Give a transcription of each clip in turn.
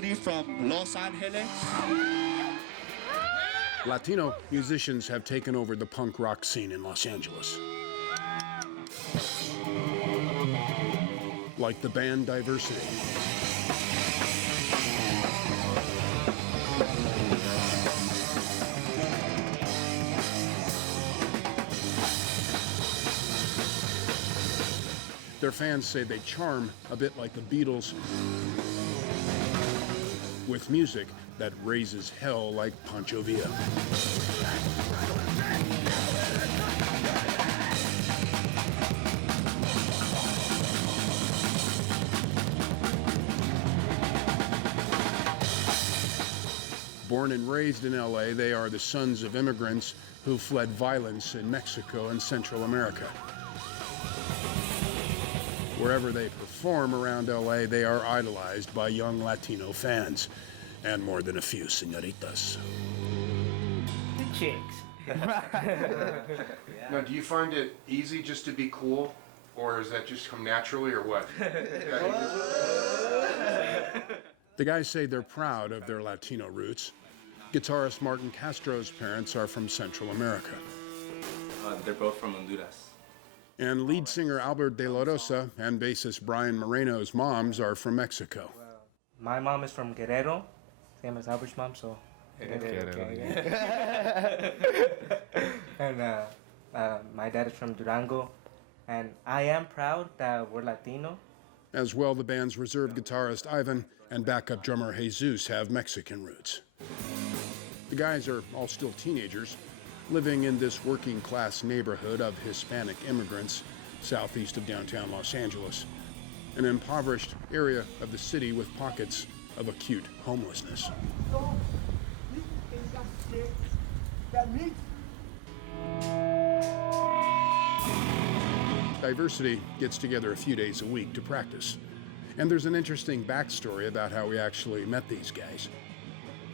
Diversity from Los Angeles. Latino musicians have taken over the punk rock scene in Los Angeles. Like the band Diversity. Their fans say they charm a bit like the Beatles, with music that raises hell like Pancho Villa. Born and raised in LA, they are the sons of immigrants who fled violence in Mexico and Central America. Wherever they perform around LA, they are idolized by young Latino fans, and more than a few señoritas. The chicks. Now, do you find it easy just to be cool, or does that just come naturally, or what? The guys say they're proud of their Latino roots. Guitarist Martin Castro's parents are from Central America. They're both from Honduras. And lead singer Albert De La Rosa and bassist Brian Moreno's moms are from Mexico. My mom is from Guerrero, same as Albert's mom, so. Guerrero. And my dad is from Durango, and I am proud that we're Latino. As well, the band's reserve guitarist Ivan and backup drummer Jesus have Mexican roots. The guys are all still teenagers, living in this working-class neighborhood of Hispanic immigrants southeast of downtown Los Angeles, an impoverished area of the city with pockets of acute homelessness. Diversity gets together a few days a week to practice, and there's an interesting backstory about how we actually met these guys.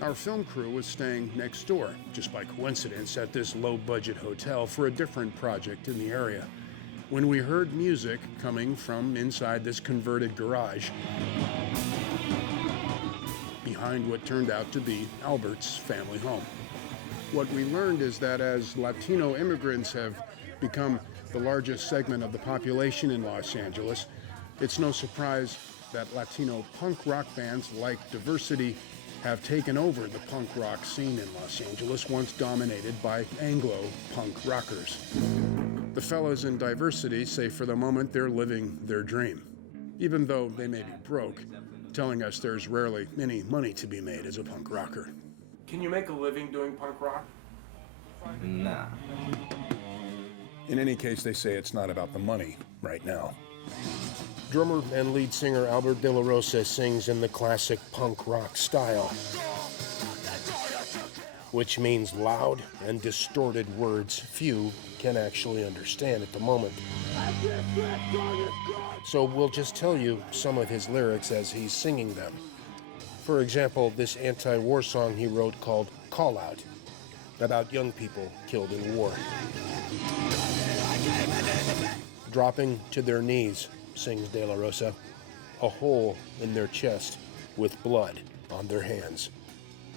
Our film crew was staying next door, just by coincidence, at this low-budget hotel for a different project in the area, when we heard music coming from inside this converted garage behind what turned out to be Albert's family home. What we learned is that as Latino immigrants have become the largest segment of the population in Los Angeles, it's no surprise that Latino punk rock bands like Diversity have taken over the punk rock scene in Los Angeles, once dominated by Anglo punk rockers. The fellows in Diversity say for the moment they're living their dream, even though they may be broke, telling us there's rarely any money to be made as a punk rocker. Can you make a living doing punk rock? Nah. In any case, they say it's not about the money right now. Drummer and lead singer Albert De La Rosa sings in the classic punk rock style, which means loud and distorted words few can actually understand at the moment. So we'll just tell you some of his lyrics as he's singing them. For example, this anti-war song he wrote called Call Out, about young people killed in war. Dropping to their knees, sings De La Rosa, a hole in their chest with blood on their hands.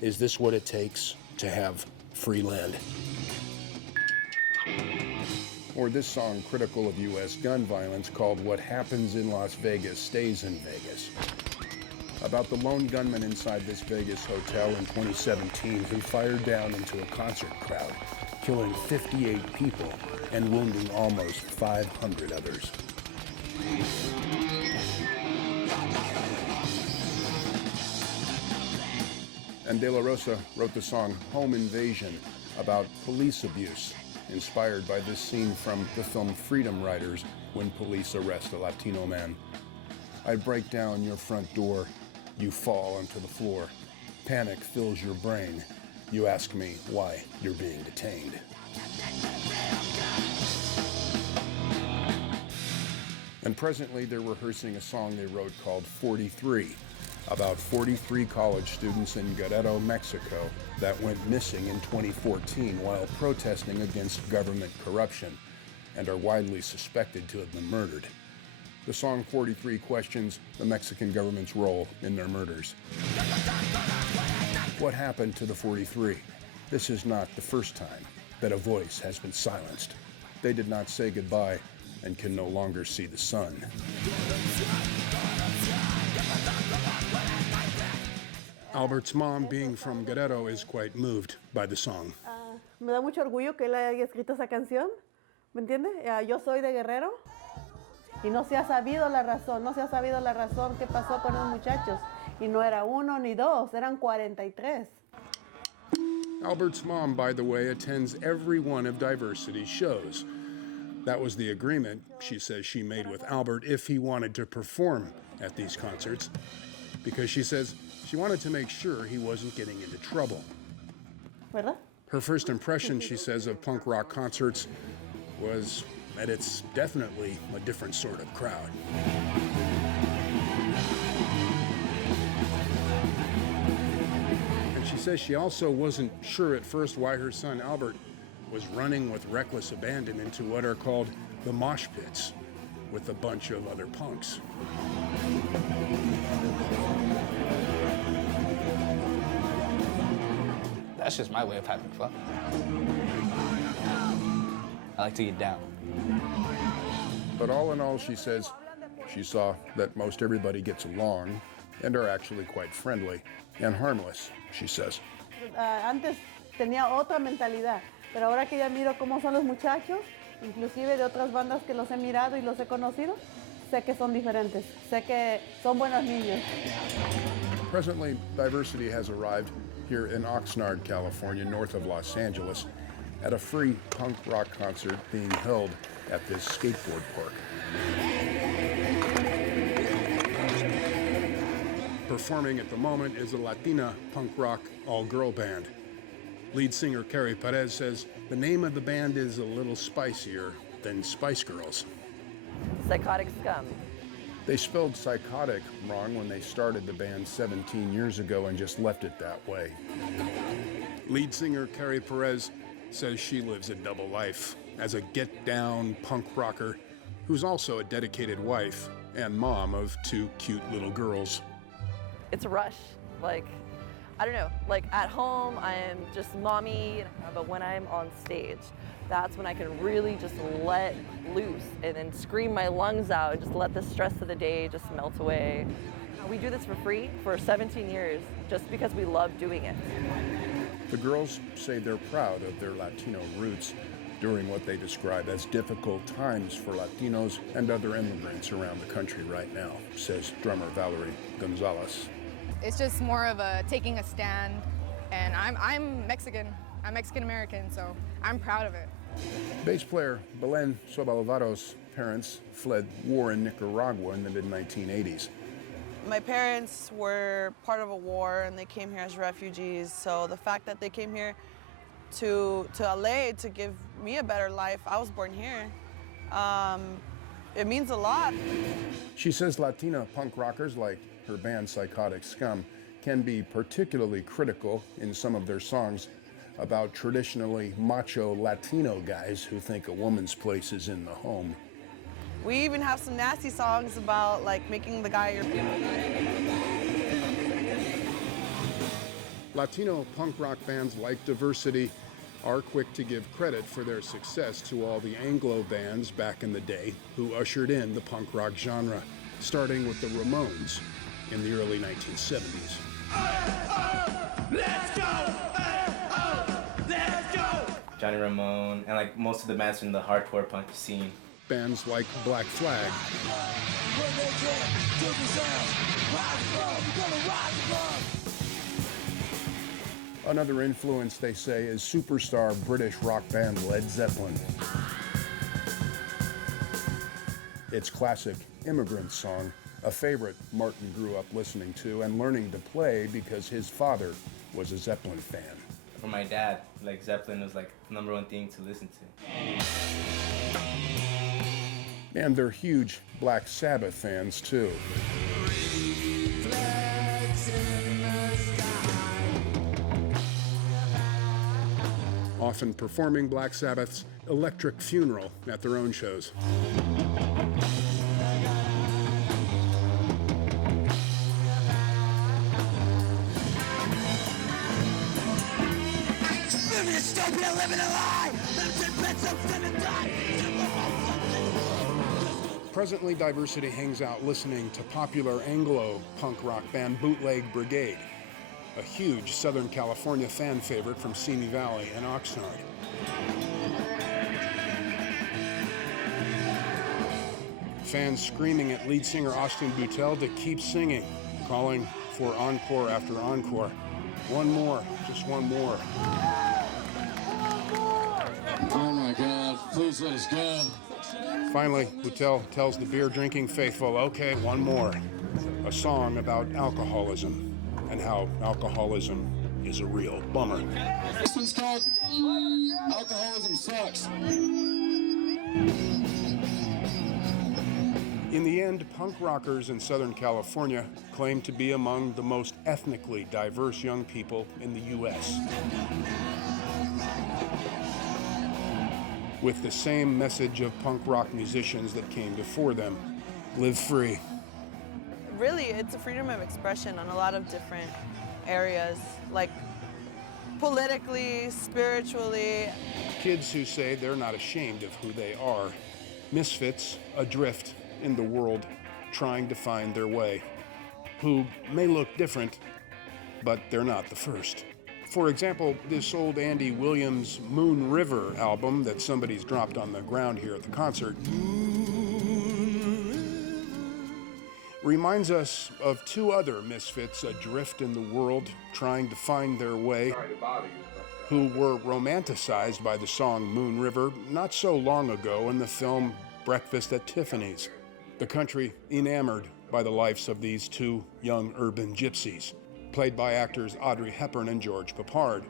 Is this what it takes to have free land? Or this song critical of U.S. gun violence called What Happens in Las Vegas Stays in Vegas, about the lone gunman inside this Vegas hotel in 2017 who fired down into a concert crowd, killing 58 people and wounding almost 500 others. And De La Rosa wrote the song Home Invasion about police abuse, inspired by this scene from the film Freedom Riders when police arrest a Latino man. I break down your front door, you fall onto the floor. Panic fills your brain. You ask me why you're being detained. And presently they're rehearsing a song they wrote called 43, about 43 college students in Guerrero, Mexico, that went missing in 2014 while protesting against government corruption and are widely suspected to have been murdered. The song 43 questions the Mexican government's role in their murders. What happened to the 43? This is not the first time that a voice has been silenced. They did not say goodbye and can no longer see the sun. Albert's mom, being from Guerrero, is quite moved by the song. Me da mucho orgullo que él haya escrito esa canción, ¿me entiendes? Yo soy de Guerrero y no se ha sabido la razón qué pasó con los muchachos. Y no era uno ni dos, eran 43. Albert's mom, by the way, attends every one of Diversity's shows. That was the agreement, she says, she made with Albert if he wanted to perform at these concerts, because she says she wanted to make sure he wasn't getting into trouble. ¿Verdad? Her first impression, she says, of punk rock concerts was that it's definitely a different sort of crowd. And she says she also wasn't sure at first why her son Albert was running with reckless abandon into what are called the mosh pits with a bunch of other punks. That's just my way of having fun. I like to get down. But all in all, she says, she saw that most everybody gets along and are actually quite friendly and harmless, she says. Antes tenía otra mentalidad, pero ahora que ya miro cómo son los muchachos, inclusive de otras bandas que los he mirado y los he conocido, sé que son diferentes, sé que son buenos niños. Presently, Diversity has arrived here in Oxnard, California, north of Los Angeles, at a free punk rock concert being held at this skateboard park. Performing at the moment is a Latina punk rock all-girl band. Lead singer Carrie Perez says the name of the band is a little spicier than Spice Girls. Psychotic Scum. They spelled psychotic wrong when they started the band 17 years ago and just left it that way. Lead singer Carrie Perez says she lives a double life as a get-down punk rocker who's also a dedicated wife and mom of two cute little girls. It's a rush. Like, I don't know, like at home, I am just mommy, but when I'm on stage, that's when I can really just let loose and then scream my lungs out and just let the stress of the day just melt away. We do this for free for 17 years just because we love doing it. The girls say they're proud of their Latino roots during what they describe as difficult times for Latinos and other immigrants around the country right now, says drummer Valerie Gonzalez. It's just more of a taking a stand, and I'm Mexican. I'm Mexican-American, so I'm proud of it. Bass player Belen Sobalvaro's parents fled war in Nicaragua in the mid-1980s. My parents were part of a war and they came here as refugees, so the fact that they came here to LA to give me a better life, I was born here, it means a lot. She says Latina punk rockers like her band Psychotic Scum can be particularly critical in some of their songs about traditionally macho Latino guys who think a woman's place is in the home. We even have some nasty songs about like making the guy your... Latino punk rock bands like Diversity are quick to give credit for their success to all the Anglo bands back in the day who ushered in the punk rock genre, starting with the Ramones in the early 1970s. Let's go! Let's go! Johnny Ramone, and like most of the bands from the hardcore punk scene. Bands like Black Flag. Another influence, they say, is superstar British rock band Led Zeppelin. Its classic Immigrant Song, a favorite Martin grew up listening to and learning to play because his father was a Zeppelin fan. For my dad, like Zeppelin was like the #1 thing to listen to. And they're huge Black Sabbath fans, too. Often performing Black Sabbath's Electric Funeral at their own shows. be living a lie. Limited bits of sin and die. Presently, Diversity hangs out listening to popular Anglo punk rock band Bootleg Brigade, a huge Southern California fan favorite from Simi Valley and Oxnard. Fans screaming at lead singer Austin Beutel to keep singing, calling for encore after encore. One more, just one more. Oh my God, please let us go. Finally, Beutel tells the beer-drinking faithful, okay, one more. A song about alcoholism and how alcoholism is a real bummer. This one's called Alcoholism Sucks. In the end, punk rockers in Southern California claim to be among the most ethnically diverse young people in the U.S. With the same message of punk rock musicians that came before them: live free. Really, it's a freedom of expression on a lot of different areas, like politically, spiritually. Kids who say they're not ashamed of who they are. Misfits adrift in the world, trying to find their way. Who may look different, but they're not the first. For example, this old Andy Williams Moon River album that somebody's dropped on the ground here at the concert reminds us of two other misfits adrift in the world, trying to find their way, who were romanticized by the song Moon River not so long ago in the film Breakfast at Tiffany's. The country enamored by the lives of these two young urban gypsies, played by actors Audrey Hepburn and George Peppard.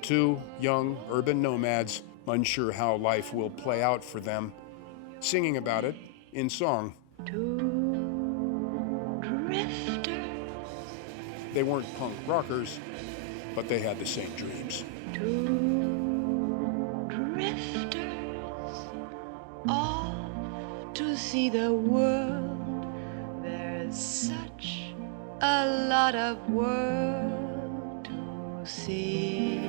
Two young urban nomads, unsure how life will play out for them, singing about it in song. They weren't punk rockers, but they had the same dreams. Two drifters off to see the world. There's such a lot of world to see.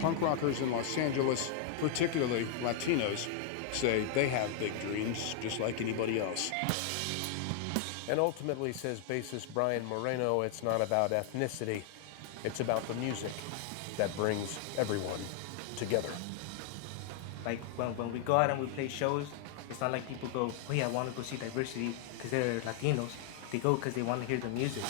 Punk rockers in Los Angeles, particularly Latinos, say they have big dreams just like anybody else. And ultimately, says bassist Brian Moreno, it's not about ethnicity, it's about the music that brings everyone together. Like when we go out and we play shows, it's not like people go, oh yeah, I want to go see Diversity because they're Latinos. They go because they want to hear the music.